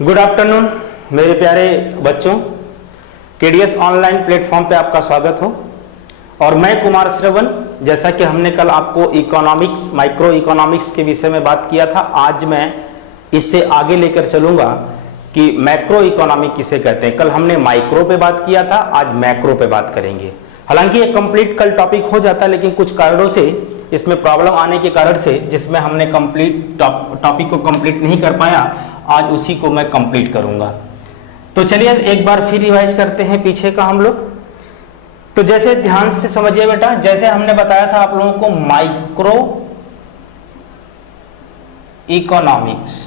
Good afternoon मेरे प्यारे बच्चों, केडीएस ऑनलाइन प्लेटफॉर्म पे आपका स्वागत हो। और मैं कुमार श्रवण, जैसा कि हमने कल आपको इकोनॉमिक्स, माइक्रो इकोनॉमिक्स के विषय में बात किया था, आज मैं इससे आगे लेकर चलूंगा कि मैक्रो इकोनॉमिक किसे कहते हैं। कल हमने माइक्रो पे बात किया था, आज मैक्रो पे बात करेंगे। हालांकि ये कंप्लीट कल टॉपिक हो जाता, लेकिन कुछ कारणों से इसमें प्रॉब्लम आने के कारण से जिसमें हमने कंप्लीट टॉपिक को कंप्लीट नहीं कर पाया, आज उसी को मैं कंप्लीट करूंगा। तो चलिए एक बार फिर रिवाइज करते हैं पीछे का हम लोग। तो जैसे ध्यान से समझिए बेटा, जैसे हमने बताया था आप लोगों को माइक्रो इकोनॉमिक्स,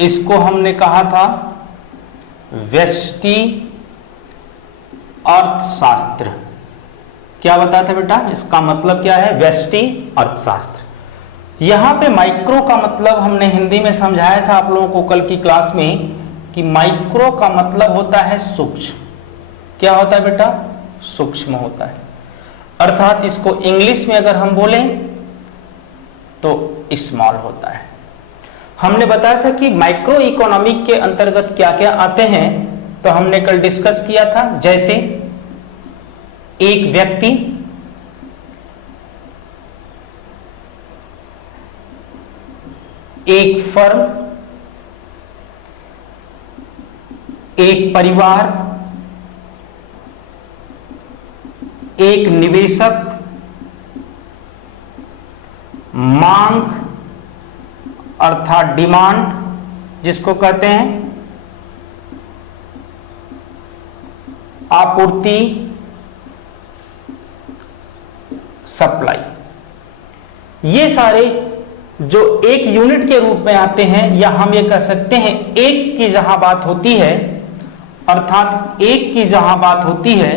इसको हमने कहा था व्यष्टि अर्थशास्त्र। क्या बताया था बेटा, इसका मतलब क्या है? व्यष्टि अर्थशास्त्र। यहां पे माइक्रो का मतलब हमने हिंदी में समझाया था आप लोगों को कल की क्लास में कि माइक्रो का मतलब होता है सूक्ष्म। क्या होता है बेटा? सूक्ष्म होता है। अर्थात इसको इंग्लिश में अगर हम बोलें तो स्मॉल होता है। हमने बताया था कि माइक्रो इकोनॉमिक के अंतर्गत क्या क्या आते हैं, तो हमने कल डिस्कस किया था। जैसे एक व्यक्ति, एक फर्म, एक परिवार, एक निवेशक, मांग अर्थात डिमांड जिसको कहते हैं, आपूर्ति, सप्लाई। ये सारे जो एक यूनिट के रूप में आते हैं, या हम ये कह सकते हैं एक की जहां बात होती है, अर्थात एक की जहां बात होती है,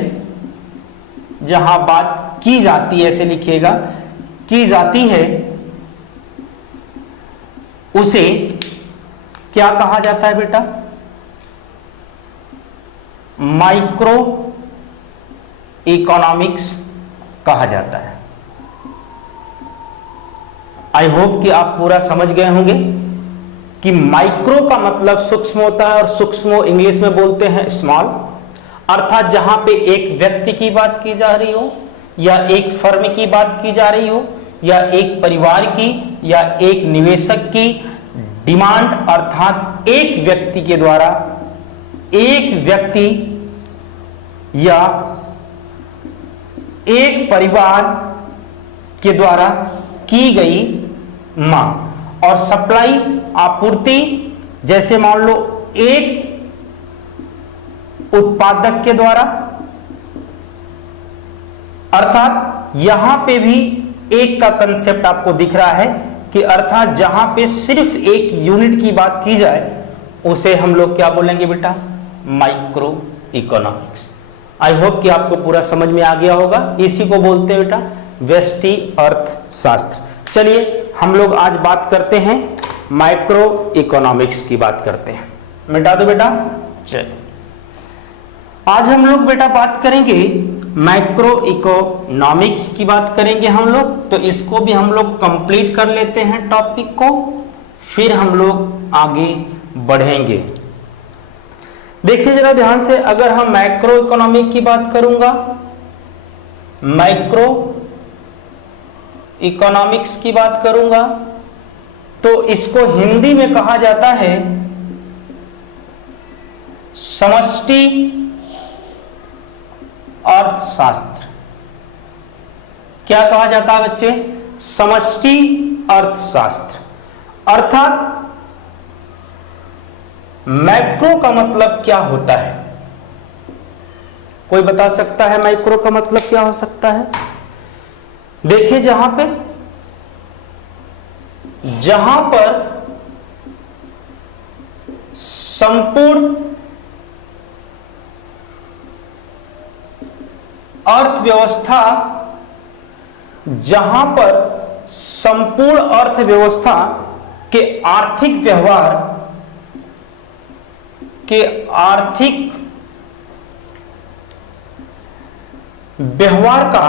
जहां बात की जाती है, ऐसे लिखिएगा, की जाती है, उसे क्या कहा जाता है बेटा? माइक्रो इकोनॉमिक्स कहा जाता है। आई होप कि आप पूरा समझ गए होंगे कि माइक्रो का मतलब सूक्ष्म होता है, और सूक्ष्म इंग्लिश में बोलते हैं स्मॉल। अर्थात जहां पे एक व्यक्ति की बात की जा रही हो, या एक फर्म की बात की जा रही हो, या एक परिवार की, या एक निवेशक की डिमांड, अर्थात एक व्यक्ति के द्वारा, एक व्यक्ति या एक परिवार के द्वारा की गई मांग। और सप्लाई, आपूर्ति, जैसे मान लो एक उत्पादक के द्वारा, अर्थात यहां पे भी एक का कंसेप्ट आपको दिख रहा है कि अर्थात जहां पे सिर्फ एक यूनिट की बात की जाए, उसे हम लोग क्या बोलेंगे बेटा? Micro economics. आई होप कि आपको पूरा समझ में आ गया होगा। इसी को बोलते हैं बेटा व्यष्टि अर्थशास्त्र। चलिए हम लोग आज बात करते हैं माइक्रो इकोनॉमिक्स की बात करते हैं। मिटा दो बेटा। चलिए आज हम लोग बेटा बात करेंगे मैक्रो इकोनॉमिक्स की बात करेंगे हम लोग। तो इसको भी हम लोग कंप्लीट कर लेते हैं टॉपिक को, फिर हम लोग आगे बढ़ेंगे। देखिए जरा ध्यान से, अगर हम मैक्रो इकोनॉमिक की बात करूंगा, मैक्रो इकोनॉमिक्स की बात करूंगा, तो इसको हिंदी में कहा जाता है समष्टि अर्थशास्त्र। क्या कहा जाता है बच्चे? समष्टि अर्थशास्त्र। अर्थात मैक्रो का मतलब क्या होता है? कोई बता सकता है मैक्रो का मतलब क्या हो सकता है? देखिए जहां पर संपूर्ण अर्थव्यवस्था, जहां पर संपूर्ण अर्थव्यवस्था के आर्थिक व्यवहार के आर्थिक व्यवहार का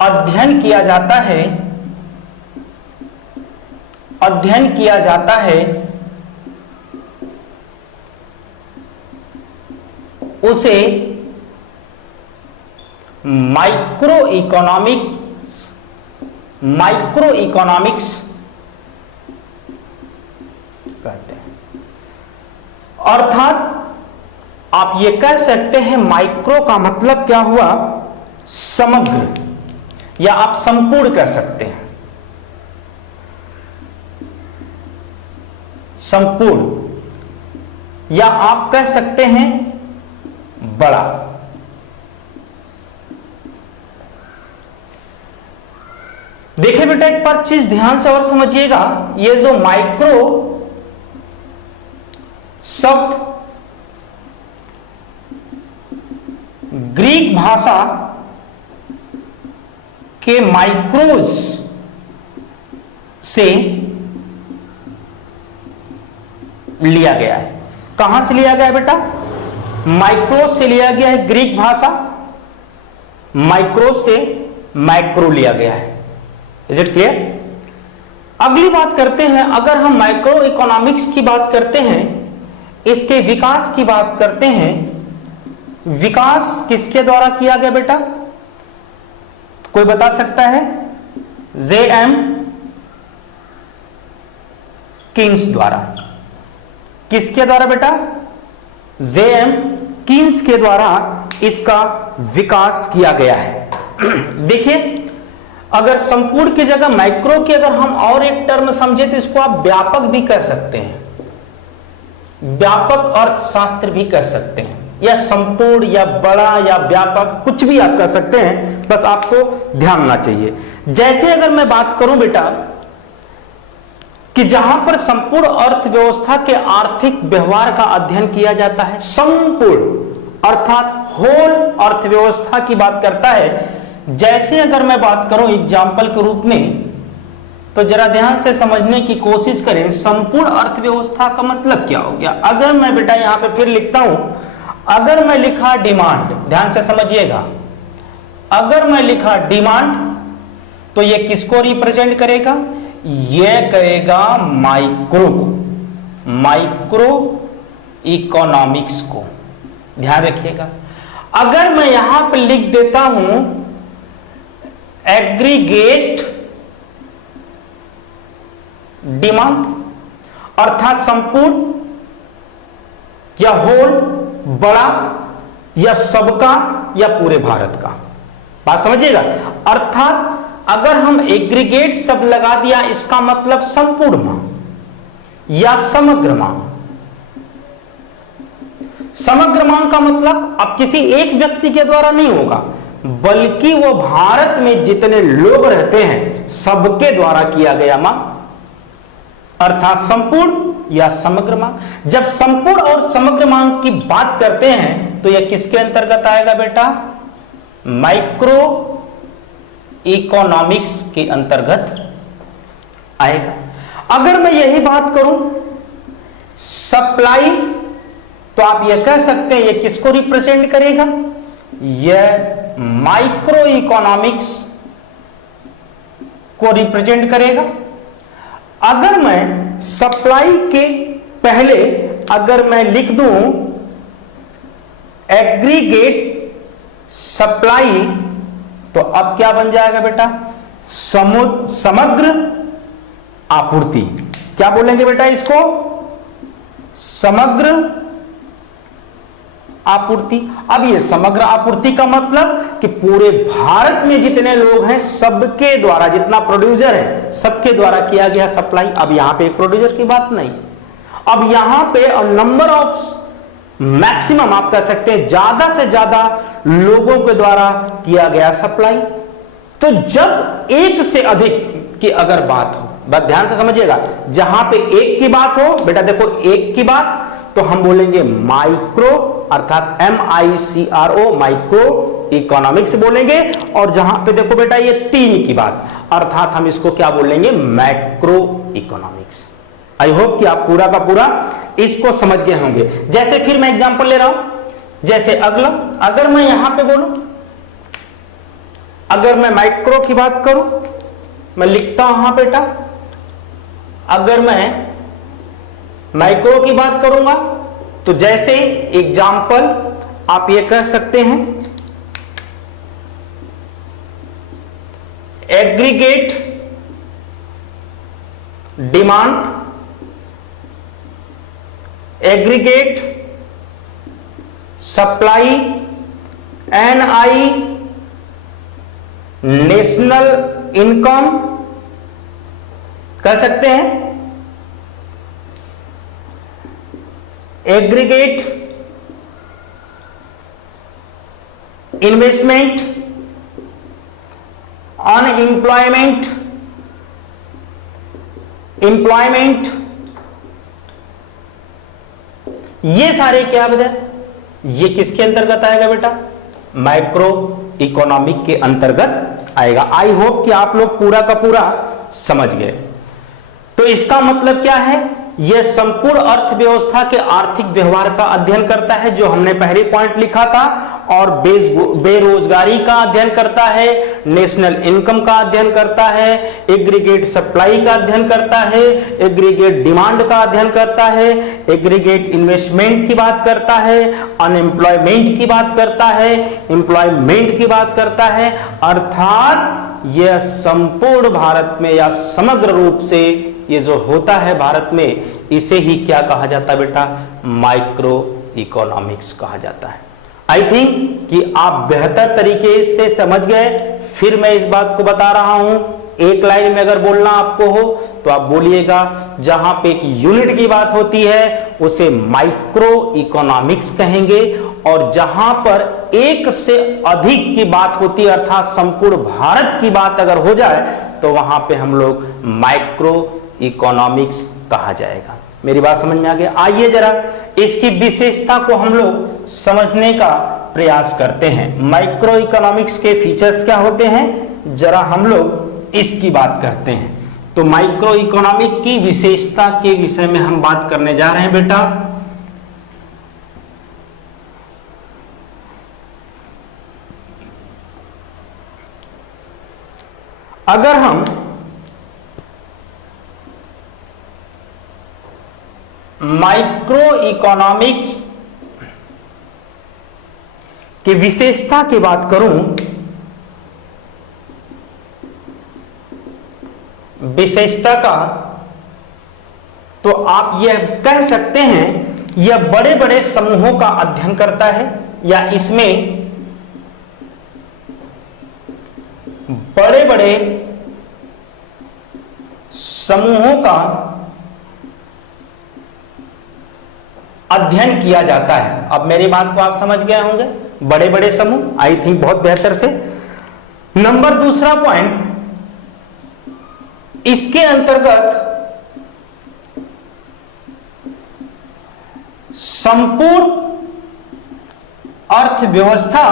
अध्ययन किया जाता है, अध्ययन किया जाता है उसे माइक्रो इकोनॉमिक्स कहते हैं। अर्थात आप ये कह सकते हैं माइक्रो का मतलब क्या हुआ, समग्र, या आप संपूर्ण कह सकते हैं, संपूर्ण, या आप कह सकते हैं बड़ा। देखिए बेटा एक बार चीज ध्यान से और समझिएगा, ये जो माइक्रो शब्द ग्रीक भाषा के माइक्रोज से लिया गया है। कहां से लिया गया है बेटा, माइक्रोज से लिया गया है, ग्रीक भाषा, माइक्रोज से माइक्रो लिया गया है। Is it clear? अगली बात करते हैं, अगर हम माइक्रो इकोनॉमिक्स की बात करते हैं, इसके विकास की बात करते हैं, विकास किसके द्वारा किया गया बेटा, कोई बता सकता है? J.M. कीन्स द्वारा। किसके द्वारा बेटा? J.M. कीन्स के द्वारा इसका विकास किया गया है। देखिए अगर संपूर्ण की जगह माइक्रो की अगर हम और एक टर्म समझे तो इसको आप व्यापक भी कह सकते हैं, व्यापक अर्थशास्त्र भी कह सकते हैं, या संपूर्ण या बड़ा या व्यापक कुछ भी आप कह सकते हैं, बस आपको ध्यान होना चाहिए। जैसे अगर मैं बात करूं बेटा कि जहां पर संपूर्ण अर्थव्यवस्था के आर्थिक व्यवहार का अध्ययन किया जाता है, संपूर्ण अर्थात होल अर्थव्यवस्था की बात करता है। जैसे अगर मैं बात करूं एग्जाम्पल के रूप में, तो जरा ध्यान से समझने की कोशिश करें संपूर्ण अर्थव्यवस्था का मतलब क्या हो गया। अगर मैं बेटा यहां पे फिर लिखता हूं, अगर मैं लिखा डिमांड, ध्यान से समझिएगा, अगर मैं लिखा डिमांड तो ये किसको रिप्रेजेंट करेगा, ये करेगा माइक्रो इकोनॉमिक्स को। ध्यान रखिएगा। अगर मैं यहां पर लिख देता हूं एग्रीगेट डिमांड अर्थात संपूर्ण या होल, बड़ा या सबका या पूरे भारत का, बात समझिएगा। अर्थात अगर हम एग्रीगेट शब्द लगा दिया इसका मतलब संपूर्ण मांग या समग्र मांग। समग्र मांग का मतलब अब किसी एक व्यक्ति के द्वारा नहीं होगा, बल्कि वो भारत में जितने लोग रहते हैं सबके द्वारा किया गया मांग, अर्थात संपूर्ण या समग्र मांग। जब संपूर्ण और समग्र मांग की बात करते हैं तो यह किसके अंतर्गत आएगा बेटा, माइक्रो इकोनॉमिक्स के अंतर्गत आएगा। अगर मैं यही बात करूं सप्लाई, तो आप यह कह सकते हैं यह किसको रिप्रेजेंट करेगा, यह माइक्रो इकोनॉमिक्स को रिप्रेजेंट करेगा। अगर मैं सप्लाई के पहले अगर मैं लिख दूं एग्रीगेट सप्लाई, तो अब क्या बन जाएगा बेटा, समग्र आपूर्ति। क्या बोलेंगे बेटा इसको, समग्र आपूर्ति। अब ये समग्र आपूर्ति का मतलब कि पूरे भारत में जितने लोग हैं सबके द्वारा, जितना प्रोड्यूसर है सबके द्वारा किया गया सप्लाई। अब यहां पे एक प्रोड्यूसर की बात नहीं, अब यहां पे नंबर ऑफ मैक्सिमम आप कह सकते हैं ज्यादा से ज्यादा लोगों के द्वारा किया गया सप्लाई। तो जब एक से अधिक की अगर बात हो, बात ध्यान से समझिएगा, जहां पे एक की बात हो बेटा, देखो एक की बात तो हम बोलेंगे माइक्रो अर्थात MICRO माइक्रो इकोनॉमिक्स बोलेंगे, और जहां पे देखो बेटा ये तीन की बात अर्थात हम इसको क्या बोलेंगे, मैक्रो इकोनॉमिक्स। आई होप कि आप पूरा का पूरा इसको समझ गए होंगे। जैसे फिर मैं एग्जांपल ले रहा हूं, जैसे अगला अगर मैं यहां पे बोलूं, अगर मैं माइक्रो की बात करूं, मैं लिखता हूं बेटा अगर मैं माइक्रो की बात करूंगा तो जैसे एग्जाम्पल आप ये कह सकते हैं, aggregate demand, aggregate supply, NI national income कह सकते हैं, एग्रीगेट इन्वेस्टमेंट, अनएम्प्लॉयमेंट, एम्प्लॉयमेंट, ये सारे क्या बेटा, ये किसके अंतर्गत आएगा बेटा? माइक्रो इकोनॉमिक के अंतर्गत आएगा। आई होप कि आप लोग पूरा का पूरा समझ गए। तो इसका मतलब क्या है? यह संपूर्ण अर्थव्यवस्था के आर्थिक व्यवहार का अध्ययन करता है, जो हमने पहले पॉइंट लिखा था, और बेरोजगारी का अध्ययन करता है, नेशनल इनकम का अध्ययन करता है, एग्रीगेट सप्लाई का अध्ययन करता है, एग्रीगेट डिमांड का अध्ययन करता है, एग्रीगेट इन्वेस्टमेंट की बात करता है, अनएम्प्लॉयमेंट की बात करता है, एम्प्लॉयमेंट की बात करता है। अर्थात यह संपूर्ण भारत में या समग्र रूप से ये जो होता है भारत में, इसे ही क्या कहा जाता है बेटा? माइक्रो इकोनॉमिक्स कहा जाता है। आई थिंक कि आप बेहतर तरीके से समझ गए। फिर मैं इस बात को बता रहा हूं, एक लाइन में अगर बोलना आपको हो तो आप बोलिएगा, जहां पे एक यूनिट की बात होती है उसे माइक्रो इकोनॉमिक्स कहेंगे, और जहां पर एक से अधिक की बात होती है, अर्थात संपूर्ण भारत की बात अगर हो जाए, तो वहां पे हम लोग माइक्रो इकोनॉमिक्स कहा जाएगा। मेरी बात समझ में आ गया? आइए जरा इसकी विशेषता को हम लोग समझने का प्रयास करते हैं। माइक्रो इकोनॉमिक्स के फीचर्स क्या होते हैं, जरा हम लोग इसकी बात करते हैं। तो माइक्रो इकोनॉमिक की विशेषता के विषय में हम बात करने जा रहे हैं बेटा। अगर हम माइक्रो इकोनॉमिक्स की विशेषता की बात करूं, विशेषता का, तो आप यह कह सकते हैं यह बड़े बड़े समूहों का अध्ययन करता है, या इसमें बड़े बड़े समूहों का अध्ययन किया जाता है। अब मेरी बात को आप समझ गए होंगे, बड़े बड़े समूह, आई थिंक बहुत बेहतर से। नंबर दूसरा पॉइंट, इसके अंतर्गत संपूर्ण अर्थव्यवस्था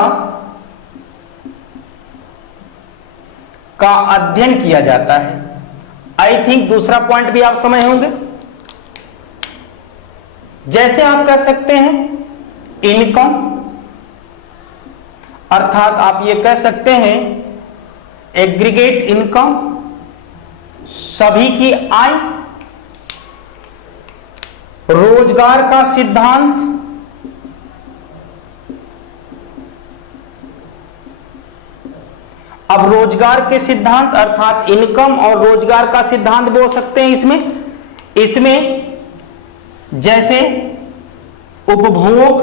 का अध्ययन किया जाता है। आई थिंक दूसरा पॉइंट भी आप समझ होंगे। जैसे आप कह सकते हैं इनकम, अर्थात आप ये कह सकते हैं एग्रीगेट इनकम, सभी की आय, रोजगार का सिद्धांत, अब रोजगार के सिद्धांत अर्थात इनकम और रोजगार का सिद्धांत बोल सकते हैं इसमें जैसे उपभोग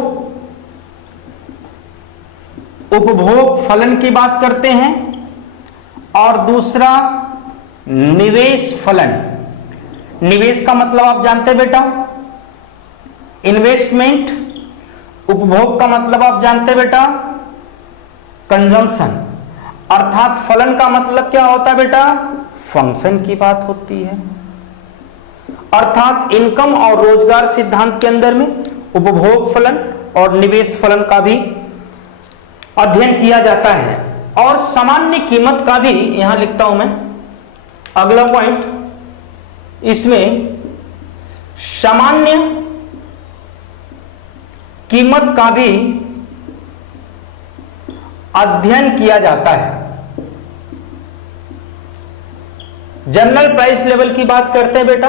फलन की बात करते हैं, और दूसरा निवेश फलन। निवेश का मतलब आप जानते हैं बेटा, इन्वेस्टमेंट। उपभोग का मतलब आप जानते हैं बेटा, कंजम्पशन। अर्थात फलन का मतलब क्या होता है बेटा? फंक्शन की बात होती है। अर्थात इनकम और रोजगार सिद्धांत के अंदर में उपभोग फलन और निवेश फलन का भी अध्ययन किया जाता है, और सामान्य कीमत का भी यहां लिखता हूं मैं, अगला पॉइंट, इसमें सामान्य कीमत का भी अध्ययन किया जाता है। जनरल प्राइस लेवल की बात करते हैं बेटा,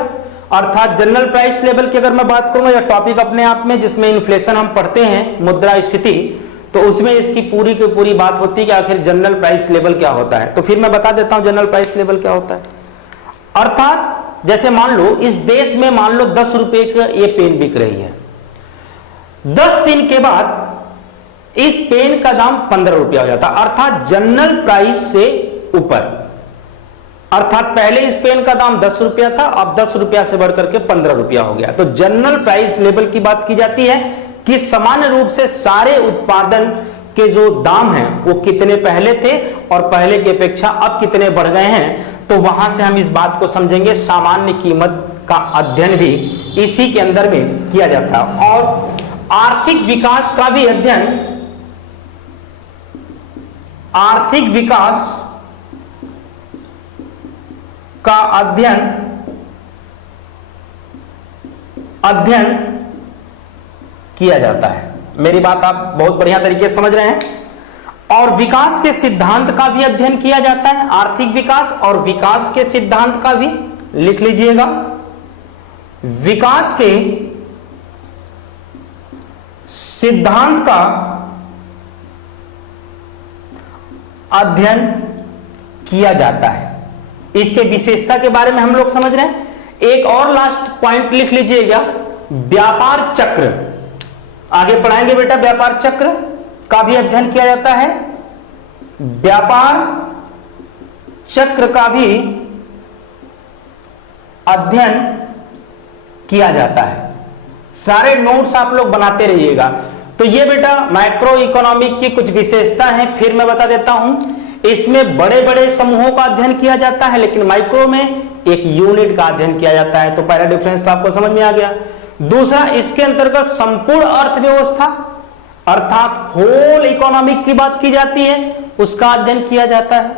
अर्थात जनरल प्राइस लेवल की अगर मैं बात करूंगा, यह टॉपिक अपने आप में जिसमें इन्फ्लेशन हम पढ़ते हैं, मुद्रास्फीति, तो उसमें इसकी पूरी की पूरी बात होती है कि आखिर जनरल प्राइस लेवल क्या होता है। तो फिर मैं बता देता हूं जनरल प्राइस लेवल क्या होता है। अर्थात जैसे मान लो इस देश में मान लो 10 रुपए का ये पेन बिक रही है, 10 दिन के बाद इस पेन का दाम 15 रुपया हो जाता, अर्थात जनरल प्राइस से ऊपर। अर्थात पहले इस पेन का दाम 10 रुपया था, अब 10 रुपया से बढ़कर के 15 रुपया हो गया। तो जनरल प्राइस लेवल की बात की जाती है कि सामान्य रूप से सारे उत्पादन के जो दाम हैं वो कितने पहले थे और पहले की अपेक्षा अब कितने बढ़ गए हैं। तो वहां से हम इस बात को समझेंगे, सामान्य कीमत का अध्ययन भी इसी के अंदर में किया जाता है। और आर्थिक विकास का भी अध्ययन, आर्थिक विकास का अध्ययन किया जाता है। मेरी बात आप बहुत बढ़िया तरीके से समझ रहे हैं। और विकास के सिद्धांत का भी अध्ययन किया जाता है, आर्थिक विकास और विकास के सिद्धांत का भी लिख लीजिएगा। विकास के सिद्धांत का अध्ययन किया जाता है, इसके विशेषता के बारे में हम लोग समझ रहे हैं। एक और लास्ट पॉइंट लिख लीजिएगा, व्यापार चक्र। आगे पढ़ाएंगे बेटा, व्यापार चक्र का भी अध्ययन किया जाता है, व्यापार चक्र का भी अध्ययन किया जाता है। सारे नोट्स आप लोग बनाते रहिएगा। तो ये बेटा माइक्रो इकोनॉमिक की कुछ विशेषता है, फिर मैं बता देता हूं। इसमें बड़े बड़े समूहों का अध्ययन किया जाता है, लेकिन माइक्रो में एक यूनिट का अध्ययन किया जाता है। तो पहला डिफरेंस तो आपको समझ में आ गया। दूसरा, इसके अंतर्गत संपूर्ण अर्थव्यवस्था अर्थात होल इकोनॉमिक की बात की जाती है, उसका अध्ययन किया जाता है।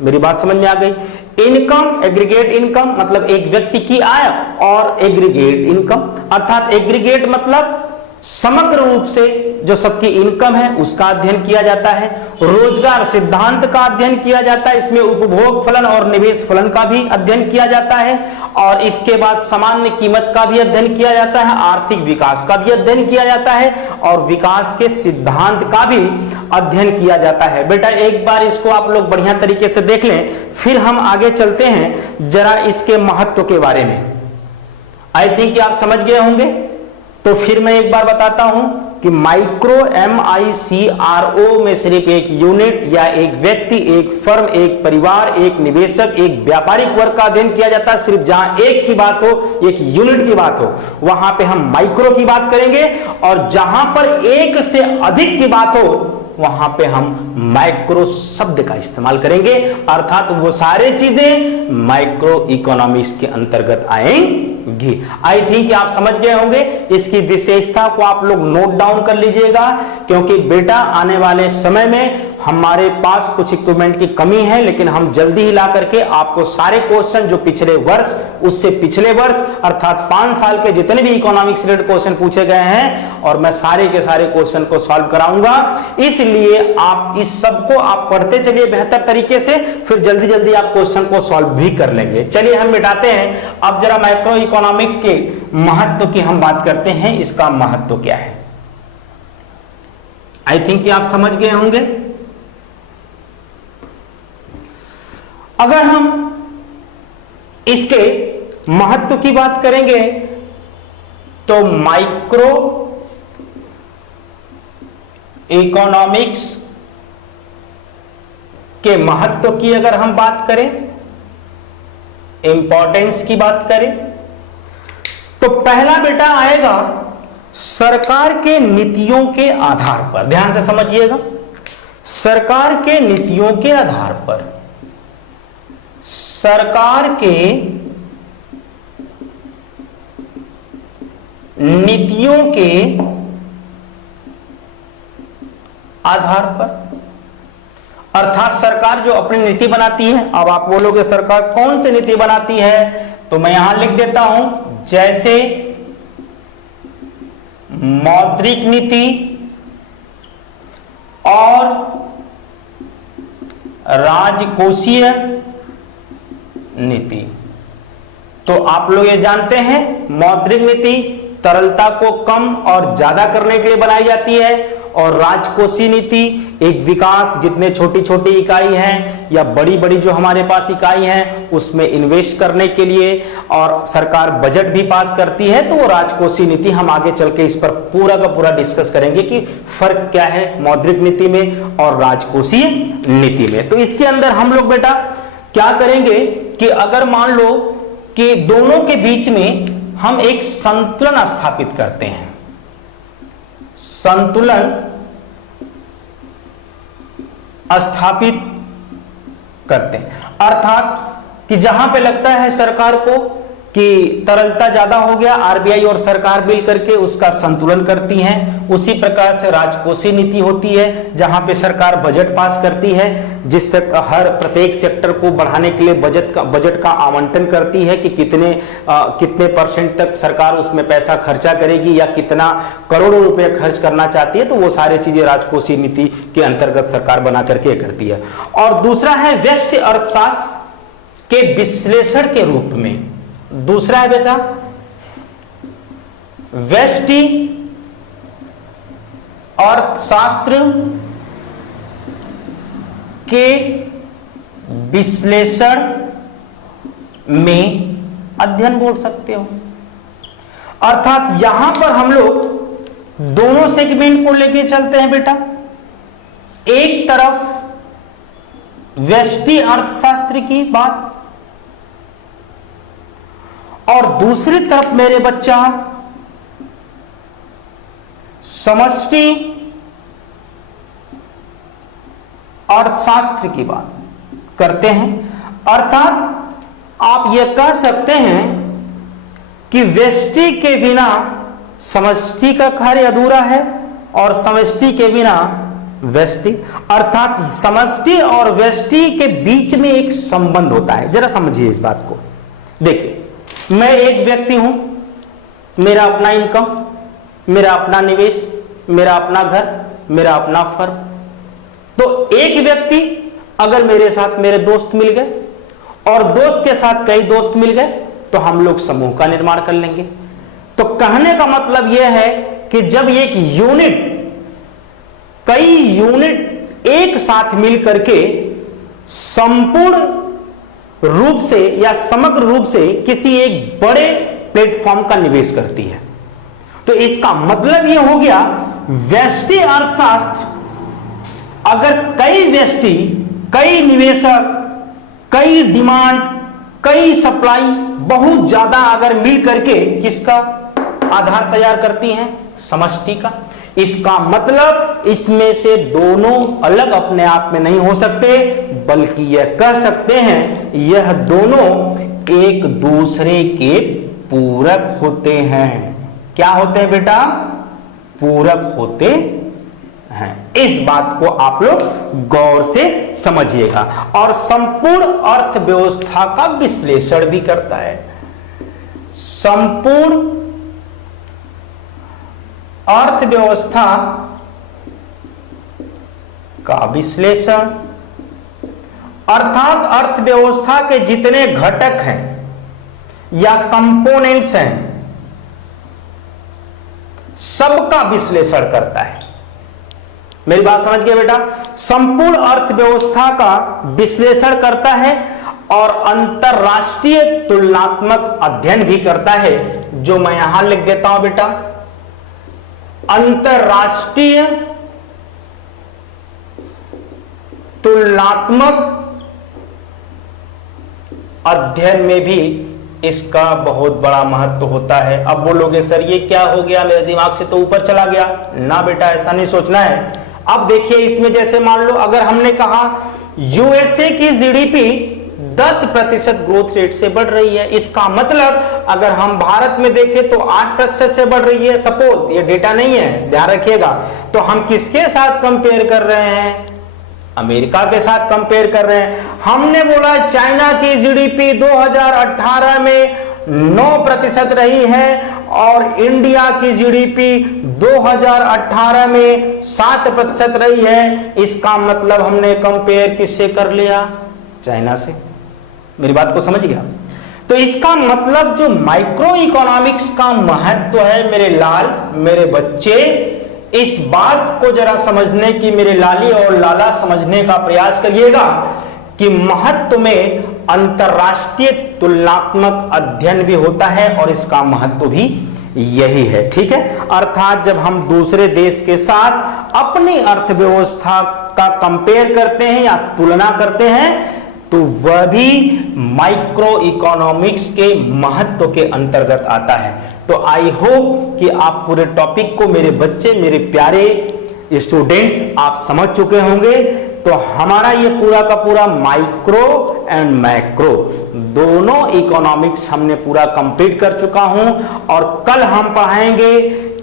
मेरी बात समझ में आ गई। इनकम, एग्रीगेट इनकम मतलब एक व्यक्ति की आय, और एग्रीगेट इनकम अर्थात एग्रीगेट मतलब समग्र रूप से जो सबकी इनकम है उसका अध्ययन किया जाता है। रोजगार सिद्धांत का अध्ययन किया जाता है, इसमें उपभोग फलन और निवेश फलन का भी अध्ययन किया जाता है। और इसके बाद सामान्य कीमत का भी अध्ययन किया जाता है, आर्थिक विकास का भी अध्ययन किया जाता है और विकास के सिद्धांत का भी अध्ययन किया जाता है। बेटा एक बार इसको आप लोग बढ़िया तरीके से देख लें, फिर हम आगे चलते हैं जरा इसके महत्व के बारे में। आई थिंक कि आप समझ गए होंगे। तो फिर मैं एक बार बताता हूं कि माइक्रो MICRO में सिर्फ एक यूनिट या एक व्यक्ति, एक फर्म, एक परिवार, एक निवेशक, एक व्यापारिक वर्ग का अध्ययन किया जाता है। सिर्फ जहां एक की बात हो, एक यूनिट की बात हो, वहां पे हम माइक्रो की बात करेंगे, और जहां पर एक से अधिक की बात हो वहां पे हम माइक्रो शब्द का इस्तेमाल करेंगे। अर्थात वो सारे चीजें माइक्रो इकोनॉमिक्स के अंतर्गत आएंगी। आई थिंक आप समझ गए होंगे। इसकी विशेषता को आप लोग नोट डाउन कर लीजिएगा, क्योंकि बेटा आने वाले समय में हमारे पास कुछ इक्विपमेंट की कमी है, लेकिन हम जल्दी ही ला करके आपको सारे क्वेश्चन जो पिछले वर्ष, उससे पिछले वर्ष अर्थात 5 साल के जितने भी इकोनॉमिक्स रिलेटेड क्वेश्चन पूछे गए हैं, और मैं सारे के सारे क्वेश्चन को सॉल्व कराऊंगा। इसलिए आप इस सब को आप पढ़ते चलिए बेहतर तरीके से, फिर जल्दी जल्दी आप क्वेश्चन को सॉल्व भी कर लेंगे। चलिए हम मिटाते हैं। अब जरा माइक्रो इकोनॉमिक के महत्व की हम बात करते हैं। इसका महत्व क्या है, आई थिंक कि आप समझ गए होंगे। अगर हम इसके महत्व की बात करेंगे तो माइक्रो इकोनॉमिक्स के महत्व की अगर हम बात करें, इंपॉर्टेंस की बात करें, तो पहला बेटा आएगा सरकार के नीतियों के आधार पर। ध्यान से समझिएगा, सरकार के नीतियों के आधार पर, सरकार के नीतियों के आधार पर, अर्थात सरकार जो अपनी नीति बनाती है। अब आप बोलोगे सरकार कौन सी नीति बनाती है, तो मैं यहां लिख देता हूं, जैसे मौद्रिक नीति और राजकोषीय नीति। तो आप लोग ये जानते हैं मौद्रिक नीति तरलता को कम और ज्यादा करने के लिए बनाई जाती है, और राजकोषीय नीति एक विकास, जितने छोटी छोटी इकाई हैं या बड़ी बड़ी जो हमारे पास इकाई हैं उसमें इन्वेस्ट करने के लिए, और सरकार बजट भी पास करती है, तो वो राजकोषीय नीति। हम आगे चल के इस पर पूरा का पूरा डिस्कस करेंगे कि फर्क क्या है मौद्रिक नीति में और राजकोषीय नीति में। तो इसके अंदर हम लोग बेटा क्या करेंगे कि अगर मान लो कि दोनों के बीच में हम एक संतुलन स्थापित करते हैं, संतुलन स्थापित करते हैं, अर्थात कि जहां पे लगता है सरकार को कि तरलता ज्यादा हो गया, आरबीआई और सरकार मिल करके उसका संतुलन करती हैं। उसी प्रकार से राजकोषीय नीति होती है जहां पे सरकार बजट पास करती है, जिससे हर प्रत्येक सेक्टर को बढ़ाने के लिए बजट का आवंटन करती है कि कितने परसेंट तक सरकार उसमें पैसा खर्चा करेगी या कितना करोड़ों रुपए खर्च करना चाहती है। तो वो सारी चीजें राजकोषीय नीति के अंतर्गत सरकार बना करके करती है। और दूसरा है व्यष्टि अर्थशास्त्र के विश्लेषण के रूप में, दूसरा है बेटा व्यष्टि अर्थशास्त्र के विश्लेषण में अध्ययन बोल सकते हो। अर्थात यहां पर हम लोग दोनों सेगमेंट को लेके चलते हैं बेटा। एक तरफ व्यष्टि अर्थशास्त्र की बात और दूसरी तरफ मेरे बच्चा समष्टि अर्थशास्त्र की बात करते हैं। अर्थात आप यह कह सकते हैं कि व्यष्टि के बिना समष्टि का कार्य अधूरा है और समष्टि के बिना व्यष्टि, अर्थात समष्टि और व्यष्टि के बीच में एक संबंध होता है। जरा समझिए इस बात को। देखिए, मैं एक व्यक्ति हूं, मेरा अपना इनकम, मेरा अपना निवेश, मेरा अपना घर, मेरा अपना फर्म। तो एक व्यक्ति अगर मेरे साथ मेरे दोस्त मिल गए और दोस्त के साथ कई दोस्त मिल गए तो हम लोग समूह का निर्माण कर लेंगे। तो कहने का मतलब यह है कि जब एक यूनिट, कई यूनिट एक साथ मिल करके संपूर्ण रूप से या समग्र रूप से किसी एक बड़े प्लेटफॉर्म का निवेश करती है, तो इसका मतलब यह हो गया व्यष्टि अर्थशास्त्र अगर कई व्यष्टि, कई निवेशक, कई डिमांड, कई सप्लाई बहुत ज्यादा अगर मिल करके किसका आधार तैयार करती हैं, समष्टि का, इसका मतलब इसमें से दोनों अलग अपने आप में नहीं हो सकते, बल्कि यह कह सकते हैं यह दोनों एक दूसरे के पूरक होते हैं। क्या होते हैं बेटा? पूरक होते हैं। इस बात को आप लोग गौर से समझिएगा। और संपूर्ण अर्थव्यवस्था का विश्लेषण भी करता है। संपूर्ण अर्थव्यवस्था का विश्लेषण अर्थात अर्थव्यवस्था के जितने घटक हैं या कंपोनेंट्स हैं सबका विश्लेषण करता है। मेरी बात समझ गए बेटा? संपूर्ण अर्थव्यवस्था का विश्लेषण करता है और अंतरराष्ट्रीय तुलनात्मक अध्ययन भी करता है, जो मैं यहां लिख देता हूं बेटा। अंतरराष्ट्रीय तुलनात्मक अध्ययन में भी इसका बहुत बड़ा महत्व होता है। अब बोलोगे सर ये क्या हो गया, मेरे दिमाग से तो ऊपर चला गया। ना बेटा, ऐसा नहीं सोचना है। अब देखिए, इसमें जैसे मान लो अगर हमने कहा यूएसए की जीडीपी 10% ग्रोथ रेट से बढ़ रही है, इसका मतलब अगर हम भारत में देखें तो 8% से बढ़ रही है। सपोज, ये डेटा नहीं है, ध्यान रखिएगा। तो हम किसके साथ कंपेयर कर रहे हैं? अमेरिका के साथ कंपेयर कर रहे हैं। हमने बोला चाइना की जीडीपी 2018 में 9% रही है और इंडिया की जीडीपी 2018 में 7% रही है। इसका मतलब हमने कंपेयर किससे कर लिया? चाइना से। मेरी बात को समझ गया? तो इसका मतलब जो माइक्रो इकोनॉमिक्स का महत्व है मेरे लाल मेरे बच्चे, इस बात को जरा समझने की मेरे लाली और लाला समझने का प्रयास करिएगा कि महत्व में अंतरराष्ट्रीय तुलनात्मक अध्ययन भी होता है और इसका महत्व भी यही है। ठीक है, अर्थात जब हम दूसरे देश के साथ अपनी अर्थव्यवस्था का कंपेयर करते हैं या तुलना करते हैं तो वह भी माइक्रो इकोनॉमिक्स के महत्व के अंतर्गत आता है। तो आई होप कि आप पूरे टॉपिक को मेरे बच्चे मेरे प्यारे स्टूडेंट्स आप समझ चुके होंगे। तो हमारा ये पूरा का पूरा माइक्रो एंड मैक्रो दोनों इकोनॉमिक्स हमने पूरा कंप्लीट कर चुका हूं और कल हम पढ़ाएंगे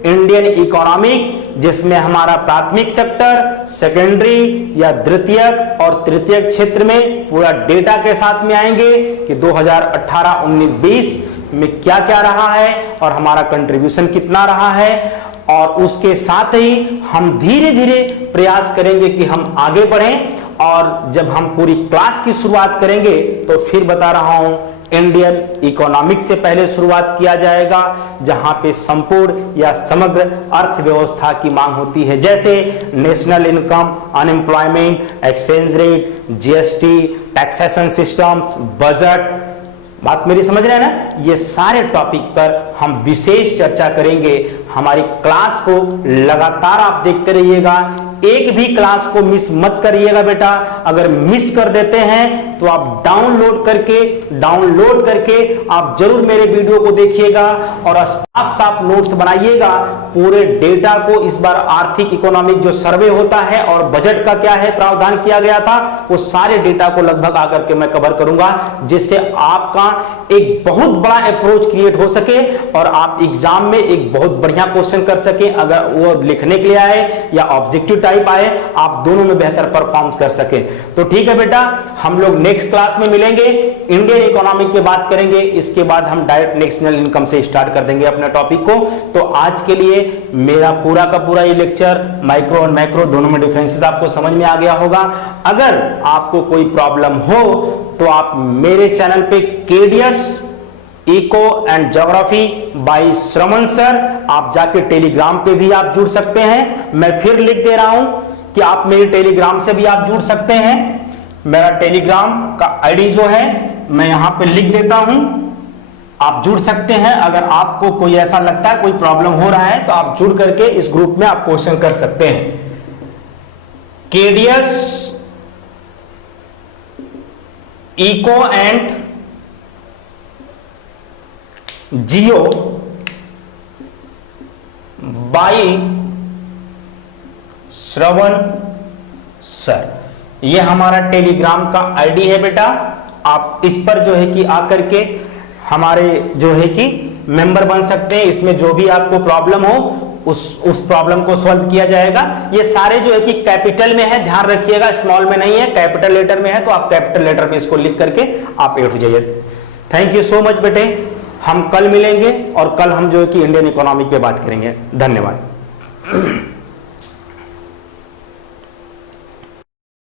इंडियन इकोनॉमिक्स, जिसमें हमारा प्राथमिक सेक्टर, सेकेंडरी या द्वितीयक और तृतीयक क्षेत्र में पूरा डेटा के साथ में आएंगे कि 2018-19-20 में क्या क्या रहा है और हमारा कंट्रीब्यूशन कितना रहा है। और उसके साथ ही हम धीरे धीरे प्रयास करेंगे कि हम आगे बढ़ें और जब हम पूरी क्लास की शुरुआत करेंगे तो फिर बता रहा हूं इंडियन इकोनॉमिक्स से पहले शुरुआत किया जाएगा, जहां पे संपूर्ण या समग्र अर्थव्यवस्था की मांग होती है, जैसे national income, unemployment, exchange rate, GST, taxation systems, budget. बात मेरी समझ रहे हैं ना? ये सारे टॉपिक पर हम विशेष चर्चा करेंगे। हमारी क्लास को लगातार आप देखते रहिएगा, एक भी क्लास को मिस मत करिएगा बेटा। अगर मिस कर देते हैं तो आप डाउनलोड करके आप जरूर मेरे वीडियो को देखिएगा और साफ साफ नोट्स बनाइएगा। पूरे डेटा को इस बार आर्थिक इकोनॉमिक जो सर्वे होता है और बजट का क्या है प्रावधान किया गया था, वो सारे डेटा को लगभग आकर के मैं कवर करूंगा, जिससे आपका एक बहुत बड़ा अप्रोच क्रिएट हो सके और आप एग्जाम में एक बहुत बढ़िया क्वेश्चन कर सके। अगर वो लिखने के लिए आए या ऑब्जेक्टिव टाइप आए, आप दोनों में बेहतर परफॉर्म कर सके। तो ठीक है बेटा, हम लोग नेक्स्ट क्लास में मिलेंगे, इंडियन इकोनॉमिक पे बात करेंगे, इसके बाद हम डायरेक्ट नेशनल इनकम से स्टार्ट कर देंगे अपने टॉपिक को। तो आज के लिए मेरा पूरा का पूरा ये लेक्चर माइक्रो और मैक्रो दोनों में डिफरेंसेस आपको समझ में आ गया होगा। अगर आपको कोई प्रॉब्लम हो तो आप मेरे चैनल पे KDS eco and geography by Shravan sir, आप जाके टेलीग्राम पे भी आप जुड़ सकते हैं। मैं फिर लिख दे रहा हूं कि आप मेरे टेलीग्राम से भी आप जुड़ सकते हैं। मेरा टेलीग्राम का आईडी जो है मैं यहां पे लिख देता हूं, आप जुड़ सकते हैं। अगर आपको कोई ऐसा लगता है कोई प्रॉब्लम हो रहा है तो आप जुड़ करके इस ग्रुप में आप क्वेश्चन कर सकते हैं। KDS eco and geo by Shravan sir, ये हमारा टेलीग्राम का आईडी है बेटा। आप इस पर जो है कि आकर के हमारे जो है कि मेंबर बन सकते हैं। इसमें जो भी आपको प्रॉब्लम हो उस प्रॉब्लम को सॉल्व किया जाएगा। ये सारे जो है कि कैपिटल में है, ध्यान रखिएगा, स्मॉल में नहीं है, कैपिटल लेटर में है। तो आप कैपिटल लेटर में इसको लिख करके आप एड हो जाइए। थैंक यू सो मच बेटे, हम कल मिलेंगे और कल हम जो है कि इंडियन इकोनॉमिक पे बात करेंगे। धन्यवाद।